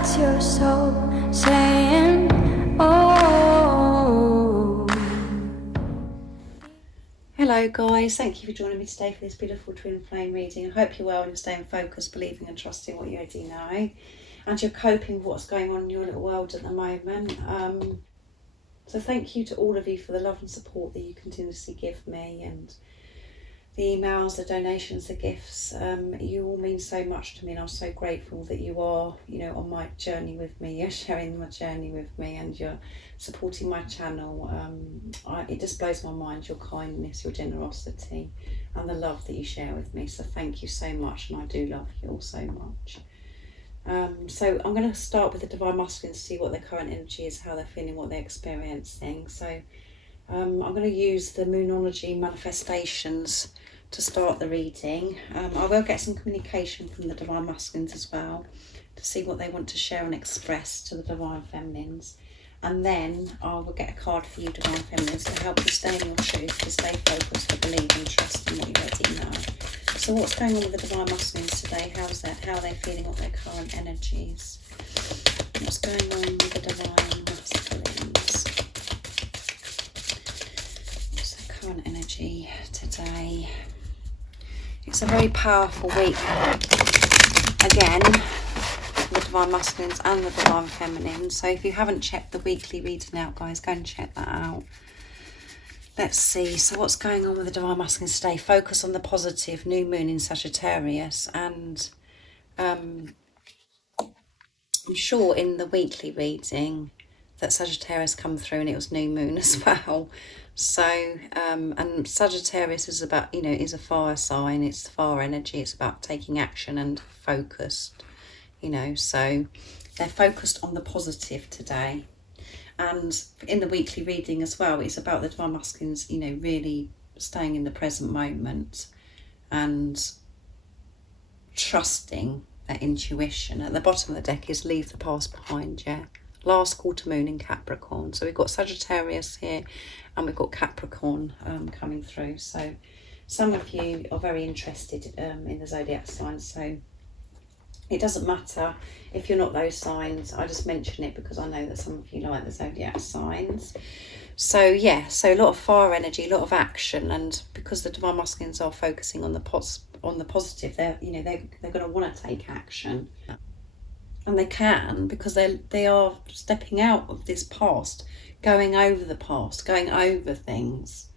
That's your soul saying, oh. Hello guys, thank you for joining me today for this beautiful twin flame reading. I hope you're well and you're staying focused, believing and trusting what you already know, and you're coping with what's going on in your little world at the moment. So thank you to all of you for the love and support that you continuously give me, and the emails, the donations, the gifts. You all mean so much to me, and I'm so grateful that you are, on my journey with me. You're sharing my journey with me, and you're supporting my channel. It just blows my mind, your kindness, your generosity, and the love that you share with me. So thank you so much, and I do love you all so much. So I'm going to start with the Divine Masculine to see what their current energy is, how they're feeling, what they're experiencing. So I'm going to use the Moonology manifestations to start the reading. I will get some communication from the Divine Masculines as well to see what they want to share and express to the Divine Feminines. And then I will get a card for you, Divine Feminines, to help you stay in your truth, to stay focused, to believe and trust in what you already know. So what's going on with the Divine Masculines today? How are they feeling? What their current energies? What's going on with the Divine Masculines? What's their current energy today? It's a very powerful week. Again, the Divine Masculines and the Divine Feminines. So if you haven't checked the weekly reading out, guys, go and check that out. Let's see. So what's going on with the Divine Masculines today? Focus on the positive. New moon in Sagittarius. And I'm sure in the weekly reading that Sagittarius come through and it was new moon as well. So, and Sagittarius is about, is a fire sign. It's fire energy. It's about taking action and focused, so they're focused on the positive today. And in the weekly reading as well, it's about the Divine Masculines, really staying in the present moment and trusting their intuition. At the bottom of the deck is leave the past behind, yeah. Last quarter moon in Capricorn. So we've got Sagittarius here and we've got Capricorn coming through. So some of you are very interested in the zodiac signs. So it doesn't matter if you're not those signs. I just mention it because I know that some of you like the zodiac signs. So yeah, so a lot of fire energy, a lot of action, and because the Divine Masculines are focusing on the positive, they're going to want to take action, and they can, because they are stepping out of this past, going over the past, going over things.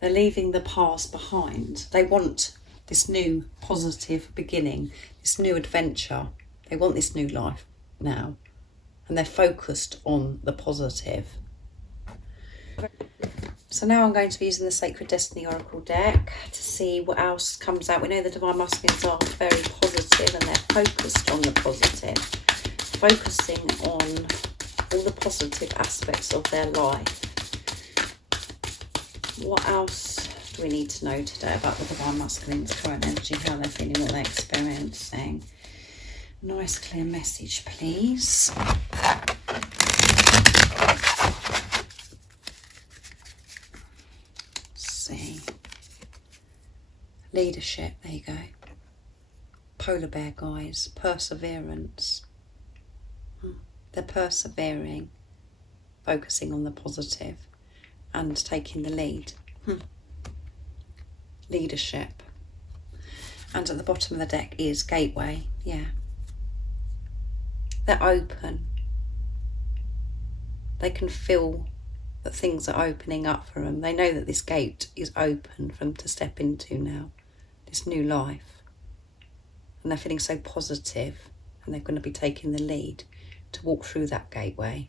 They're leaving the past behind. They want this new positive beginning, this new adventure. They want this new life now, and they're focused on the positive. So now I'm going to be using the Sacred Destiny Oracle deck to see what else comes out. We know the Divine Masculines are very positive and they're focused on the positive, focusing on all the positive aspects of their life. What else do we need to know today about the Divine Masculines' current energy, how they're feeling, what they're experiencing? Nice clear message, please. See. Leadership, there you go. Polar bear, guys. Perseverance. They're persevering, focusing on the positive and taking the lead. Leadership. And at the bottom of the deck is gateway. Yeah. They're open. They can feel that things are opening up for them. They know that this gate is open for them to step into now, this new life. And they're feeling so positive, and they're going to be taking the lead to walk through that gateway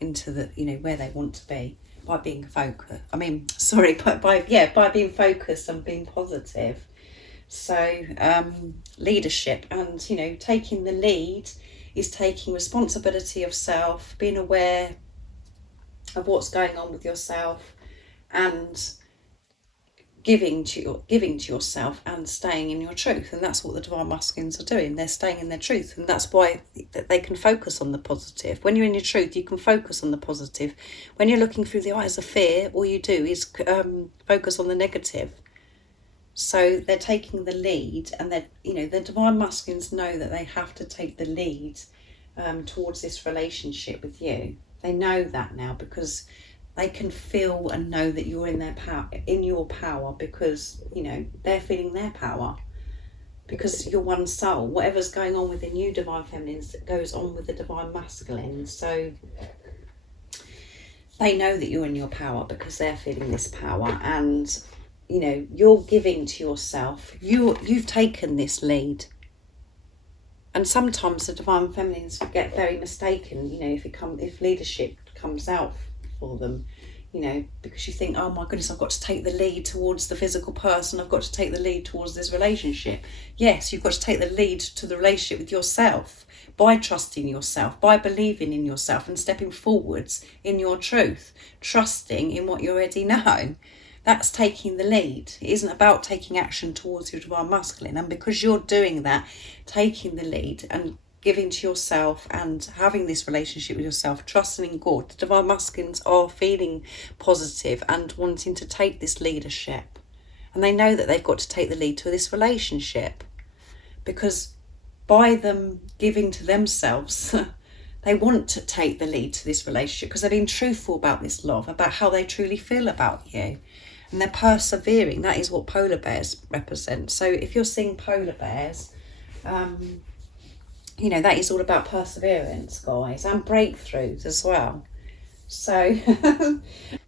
into the, where they want to be by being focused. By being focused and being positive. So leadership and, taking the lead is taking responsibility of self, being aware of what's going on with yourself, and giving to yourself and staying in your truth. And that's what the Divine Masculines are doing. They're staying in their truth, and that's why they can focus on the positive. When you're in your truth, you can focus on the positive. When you're looking through the eyes of fear, all you do is focus on the negative. So they're taking the lead, and the Divine Masculines know that they have to take the lead towards this relationship with you. They know that now because they can feel and know that you're in your power, because, you know, they're feeling their power. Because you're one soul. Whatever's going on within you, Divine Feminines, goes on with the Divine Masculine. So they know that you're in your power because they're feeling this power. And, you know, you're giving to yourself. You've taken this lead. And sometimes the Divine Feminines get very mistaken, you know, if leadership comes out for them, you know, because you think, oh my goodness, I've got to take the lead towards the physical person. I've got to take the lead towards this relationship. Yes, you've got to take the lead to the relationship with yourself by trusting yourself, by believing in yourself and stepping forwards in your truth, trusting in what you already know. That's taking the lead. It isn't about taking action towards your Divine Masculine. And because you're doing that, taking the lead and giving to yourself and having this relationship with yourself, trusting in God, the Divine Masculines are feeling positive and wanting to take this leadership. And they know that they've got to take the lead to this relationship, because by them giving to themselves, they want to take the lead to this relationship because they've been truthful about this love, about how they truly feel about you. And they're persevering. That is what polar bears represent. So if you're seeing polar bears, you know, that is all about perseverance, guys, and breakthroughs as well. So,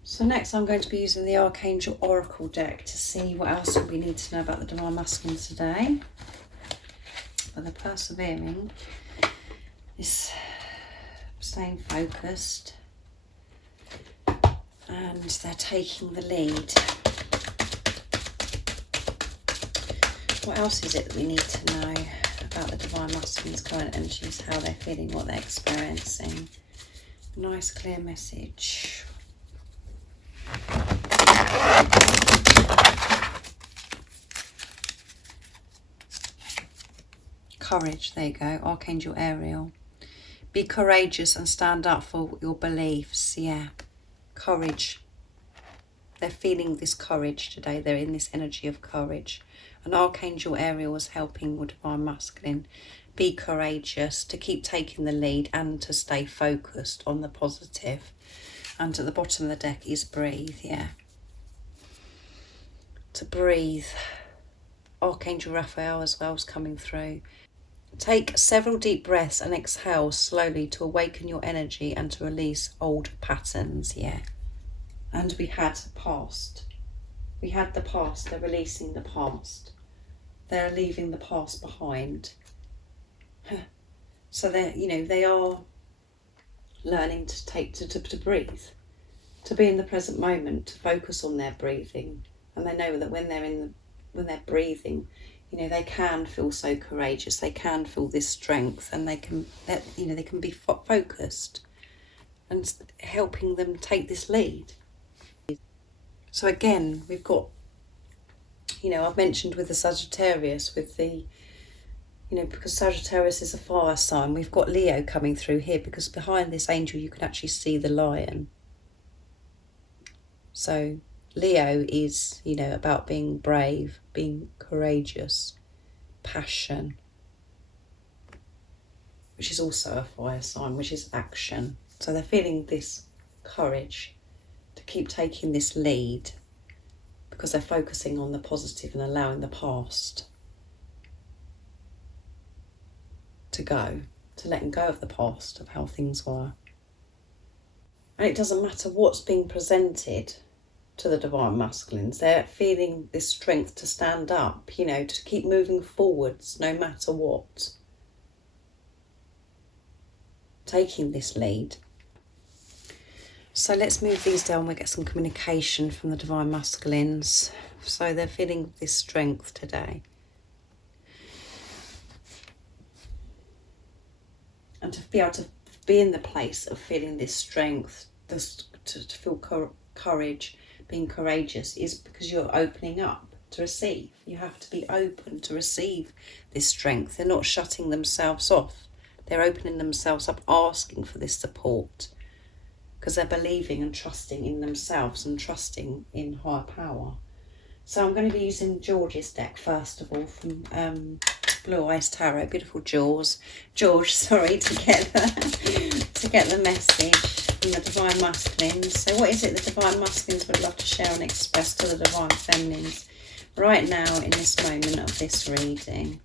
so next I'm going to be using the Archangel Oracle deck to see what else we need to know about the Divine Masculine today. But they're persevering, is staying focused, and they're taking the lead. What else is it that we need to know about the Divine Masculine's current energies, how they're feeling, what they're experiencing? Nice clear message. Courage, there you go, Archangel Ariel. Be courageous and stand up for your beliefs. Yeah, courage. They're feeling this courage today. They're in this energy of courage. And Archangel Ariel is helping your Divine Masculine be courageous, to keep taking the lead and to stay focused on the positive. And at the bottom of the deck is breathe, yeah. To breathe. Archangel Raphael as well is coming through. Take several deep breaths and exhale slowly to awaken your energy and to release old patterns, yeah. And we had past. We had the past. They're releasing the past. They're leaving the past behind. So they're, you know, they are learning to take to breathe, to be in the present moment, to focus on their breathing. And they know that when they're breathing, you know, they can feel so courageous. They can feel this strength, and they can be focused, and helping them take this lead. So again, we've got, you know, I've mentioned with the Sagittarius, with the, you know, because Sagittarius is a fire sign, we've got Leo coming through here, because behind this angel you can actually see the lion. So Leo is, you know, about being brave, being courageous, passion, which is also a fire sign, which is action. So they're feeling this courage to keep taking this lead, because they're focusing on the positive and allowing the past to go, to letting go of the past, of how things were. And it doesn't matter what's being presented to the Divine Masculines, they're feeling this strength to stand up, you know, to keep moving forwards no matter what. Taking this lead. So let's move these down. We'll get some communication from the Divine Masculines. So they're feeling this strength today. And to be able to be in the place of feeling this strength, to feel courage, being courageous, is because you're opening up to receive. You have to be open to receive this strength. They're not shutting themselves off. They're opening themselves up, asking for this support, because they're believing and trusting in themselves and trusting in higher power. So I'm going to be using George's deck first of all, from Blue Eyes Tarot, beautiful George, to get the message from the Divine Masculines. So what is it the Divine Masculines would love to share and express to the Divine Feminines right now in this moment of this reading?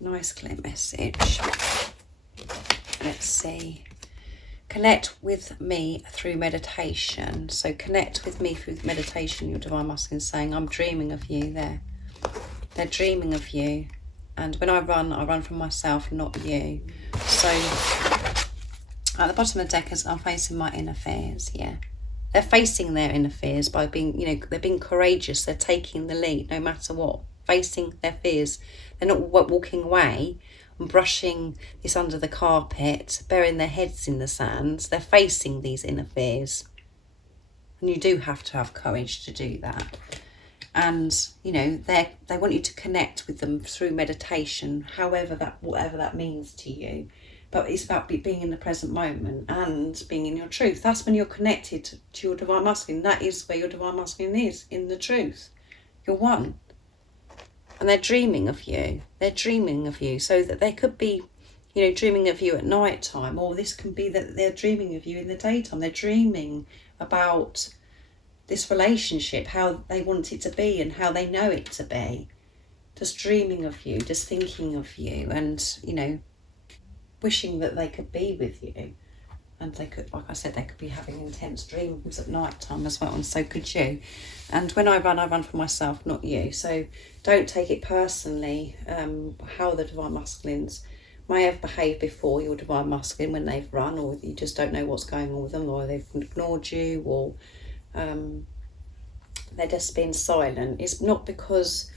Nice clear message. Let's see. Connect with me through meditation. So connect with me through meditation. Your Divine Masculine saying, I'm dreaming of you there. They're dreaming of you. And when I run from myself, not you. So at the bottom of the deck, as I'm facing my inner fears, yeah. They're facing their inner fears by being, they're being courageous. They're taking the lead no matter what. Facing their fears. They're not walking away and brushing this under the carpet, burying their heads in the sands. They're facing these inner fears. And you do have to have courage to do that. And, they want you to connect with them through meditation, whatever that means to you. But it's about being in the present moment and being in your truth. That's when you're connected to your Divine Masculine. That is where your Divine Masculine is, in the truth. You're one. And they're dreaming of you. They're dreaming of you. So that they could be, dreaming of you at night time. Or this can be that they're dreaming of you in the daytime. They're dreaming about this relationship, how they want it to be and how they know it to be. Just dreaming of you, just thinking of you and, wishing that they could be with you. And they could, like I said, they could be having intense dreams at night time as well, and so could you. And when I run for myself, not you. So don't take it personally, how the Divine Masculines may have behaved before your Divine Masculine when they've run, or you just don't know what's going on with them, or they've ignored you, or they're just being silent. It's not because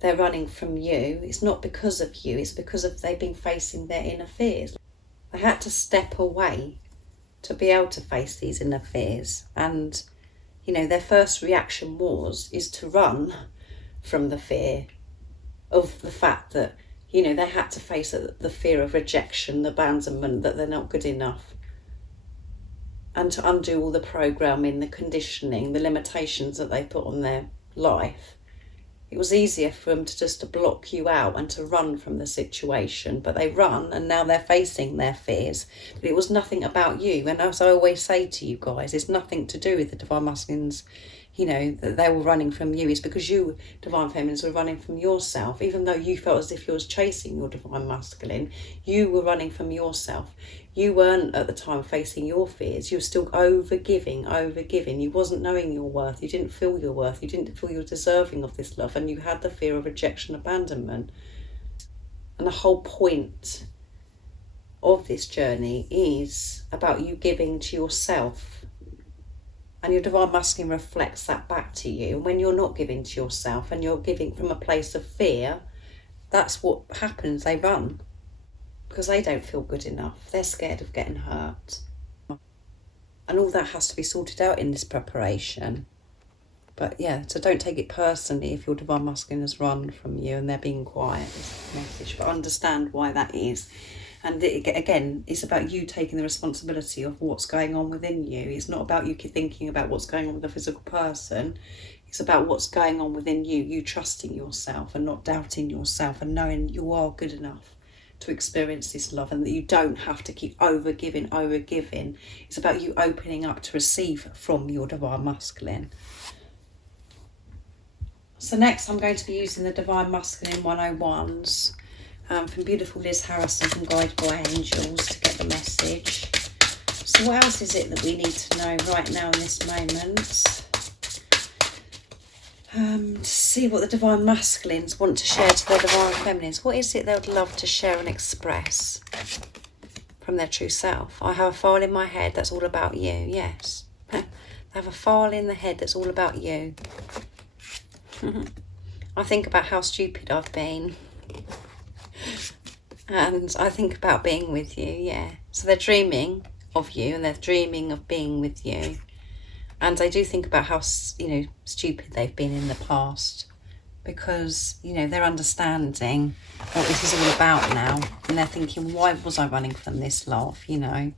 they're running from you. It's not because of you. It's because of they've been facing their inner fears. They had to step away to be able to face these inner fears. And, their first reaction is to run from the fear of the fact that, they had to face the fear of rejection, the abandonment, that they're not good enough. And to undo all the programming, the conditioning, the limitations that they put on their life. It was easier for them to block you out and to run from the situation. But they run and now they're facing their fears. But it was nothing about you. And as I always say to you guys, it's nothing to do with the Divine Masculines, that they were running from you. It's because you, Divine Feminines, were running from yourself. Even though you felt as if you was chasing your Divine Masculine, you were running from yourself. You weren't at the time facing your fears. You were still overgiving. You wasn't knowing your worth. You didn't feel your worth. You didn't feel you're deserving of this love. And you had the fear of rejection, abandonment. And the whole point of this journey is about you giving to yourself. And your Divine Masculine reflects that back to you. And when you're not giving to yourself and you're giving from a place of fear, that's what happens. They run. Because they don't feel good enough. They're scared of getting hurt. And all that has to be sorted out in this preparation. But yeah, so don't take it personally if your Divine Masculine has run from you and they're being quiet. Is the message. But understand why that is. And again, it's about you taking the responsibility of what's going on within you. It's not about you thinking about what's going on with a physical person. It's about what's going on within you. You trusting yourself and not doubting yourself and knowing you are good enough to experience this love, and that you don't have to keep overgiving. It's about you opening up to receive from your Divine Masculine. So next I'm going to be using the Divine Masculine 101s from beautiful Liz Harrison from Guided by Angels to get the message. So what else is it that we need to know right now in this moment? To see what the Divine Masculines want to share to their Divine Feminines. What is it they would love to share and express from their true self? I have a file in my head that's all about you. Yes. I have a file in the head that's all about you. I think about how stupid I've been. And I think about being with you, yeah. So they're dreaming of you and they're dreaming of being with you. And I do think about how, stupid they've been in the past, because, they're understanding what this is all about now. And they're thinking, why was I running from this love, I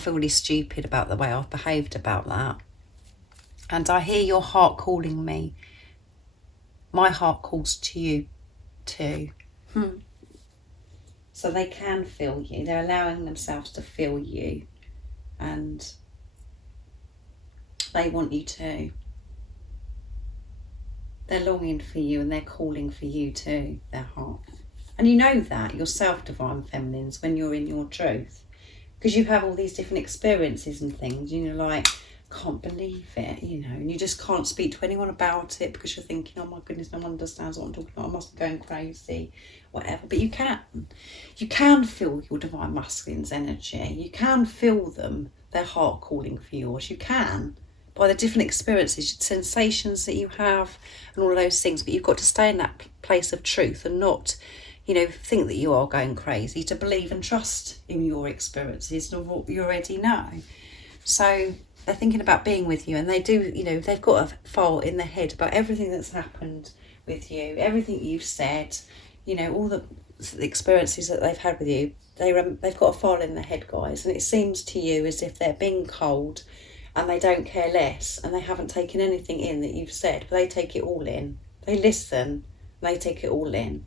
feel really stupid about the way I've behaved about that. And I hear your heart calling me. My heart calls to you too. So they can feel you. They're allowing themselves to feel you, and they want you too. They're longing for you, and they're calling for you too, their heart. And you know that yourself, Divine Feminines, when you're in your truth, because you have all these different experiences and things, and you're like, can't believe it, and you just can't speak to anyone about it because you're thinking, oh my goodness, no one understands what I'm talking about, I must be going crazy, whatever. But you can feel your Divine Masculine's energy. You can feel them, their heart calling for yours. You can, by the different experiences, sensations that you have, and all of those things. But you've got to stay in that place of truth and not, think that you are going crazy, to believe and trust in your experiences and what you already know. So they're thinking about being with you, and they do, they've got a file in their head about everything that's happened with you, everything you've said, all the experiences that they've had with you. They've got a file in their head, guys, and it seems to you as if they're being cold and they don't care less, and they haven't taken anything in that you've said, but they take it all in. They listen, they take it all in.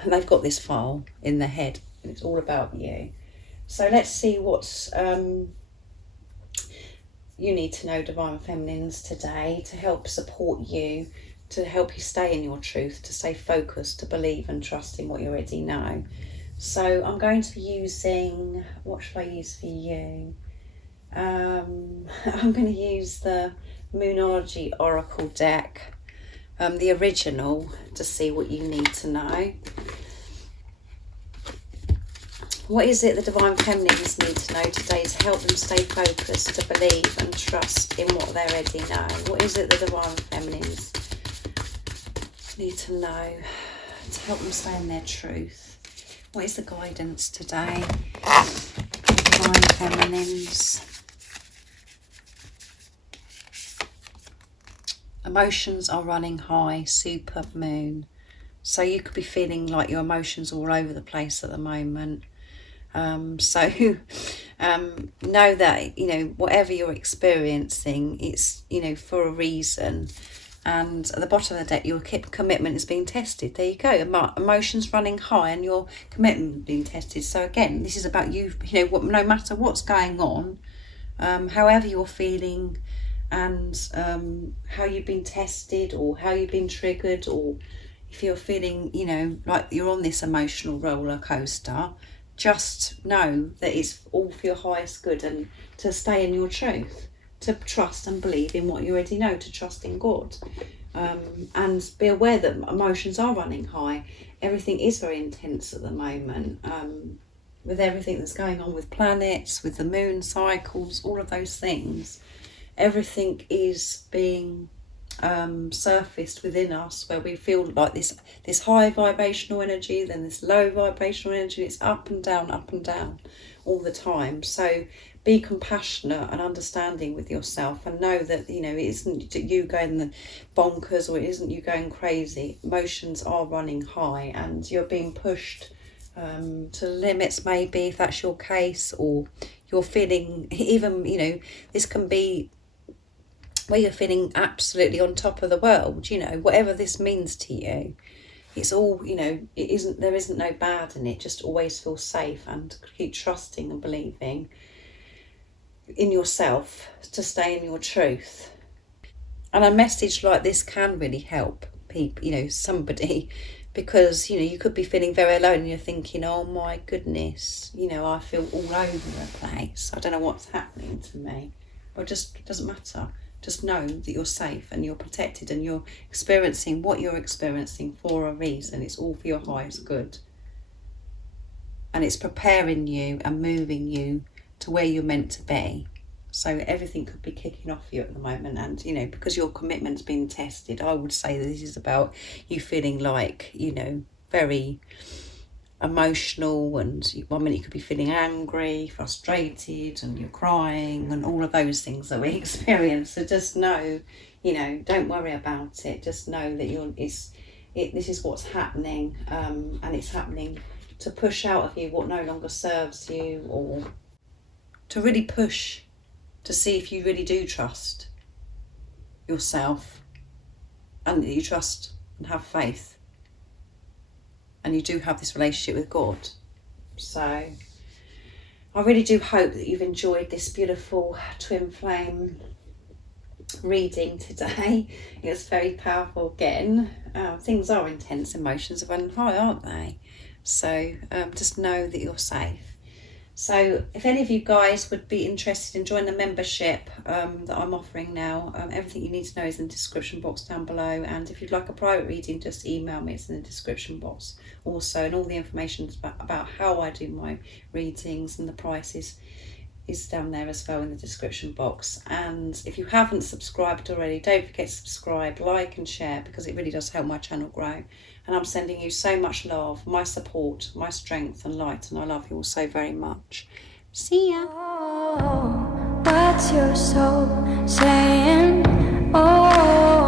And they've got this file in their head, and it's all about you. So let's see what's you need to know, Divine Feminines, today to help support you, to help you stay in your truth, to stay focused, to believe and trust in what you already know. So I'm going to be using, what should I use for you? I'm going to use the Moonology Oracle deck, the original, to see what you need to know. What is it the Divine Feminines need to know today to help them stay focused, to believe and trust in what they already know? What is it the Divine Feminines need to know to help them stay in their truth? What is the guidance today, Divine Feminines? Emotions are running high, super moon. So you could be feeling like your emotions are all over the place at the moment. So know that, whatever you're experiencing, it's, for a reason. And at the bottom of the deck, your commitment is being tested. There you go. Emotions running high and your commitment being tested. So again, this is about you, no matter what's going on, however you're feeling, and how you've been tested, or how you've been triggered, or if you're feeling, like you're on this emotional roller coaster, just know that it's all for your highest good, and to stay in your truth, to trust and believe in what you already know, to trust in God, and be aware that emotions are running high. Everything is very intense at the moment, with everything that's going on with planets, with the moon cycles, all of those things. Everything is being surfaced within us, where we feel like this high vibrational energy, then this low vibrational energy. It's up and down all the time. So be compassionate and understanding with yourself, and know that it isn't you going bonkers, or it isn't you going crazy. Emotions are running high, and you're being pushed to limits, maybe, if that's your case, or you're feeling even this can be where you're feeling absolutely on top of the world, whatever this means to you. It's all, there isn't no bad in it. Just always feel safe and keep trusting and believing in yourself, to stay in your truth. And a message like this can really help people, somebody, because, you could be feeling very alone and you're thinking, oh my goodness, I feel all over the place. I don't know what's happening to me. Well, it doesn't matter. Just know that you're safe and you're protected, and you're experiencing what you're experiencing for a reason. It's all for your highest good. And it's preparing you and moving you to where you're meant to be. So everything could be kicking off you at the moment. And, because your commitment's been tested, I would say that this is about you feeling like, very emotional, and one minute you could be feeling angry, frustrated, and you're crying, and all of those things that we experience. So just know, don't worry about it. Just know that this is what's happening, and it's happening to push out of you what no longer serves you, or to really push to see if you really do trust yourself, and that you trust and have faith and you do have this relationship with God. So I really do hope that you've enjoyed this beautiful twin flame reading today. It was very powerful again. Things are intense, emotions are running high, aren't they? So just know that you're safe. So if any of you guys would be interested in joining the membership that I'm offering now, everything you need to know is in the description box down below. And if you'd like a private reading, just email me, it's in the description box also. And all the information about how I do my readings and the prices is down there as well in the description box. And if you haven't subscribed already, don't forget to subscribe, like and share, because it really does help my channel grow. And I'm sending you so much love, my support, my strength and light, and I love you all so very much. See ya. Oh, what's your soul saying? Oh.